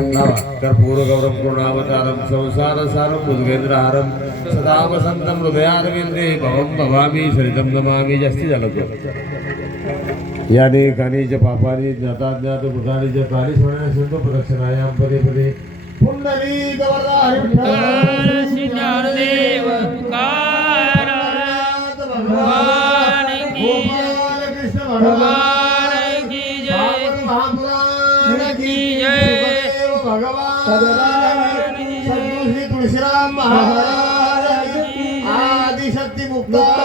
कर्पूरगौरम करुणावतारम संसारसारम उद्गेंद्रहारम सदा वसंतम हृदयारविंदे भवं भवामी सरितं नमामि. जास्ती झालं तो याने कानीच्या पापानी ज्ञाताज्ञात भूतानीच्या प्राणी सोडण्यास संतो प्रदक्षिणायाम पदे पदे पुंडलीक वरदा हरिविठ्ठल श्री ज्ञानदेव भगवान की गोपाल कृष्ण भगवान की जय महापुराण की जय भगवान सद्गुरु श्री तुळशीराम महाराज आदिशक्ती मुक्ता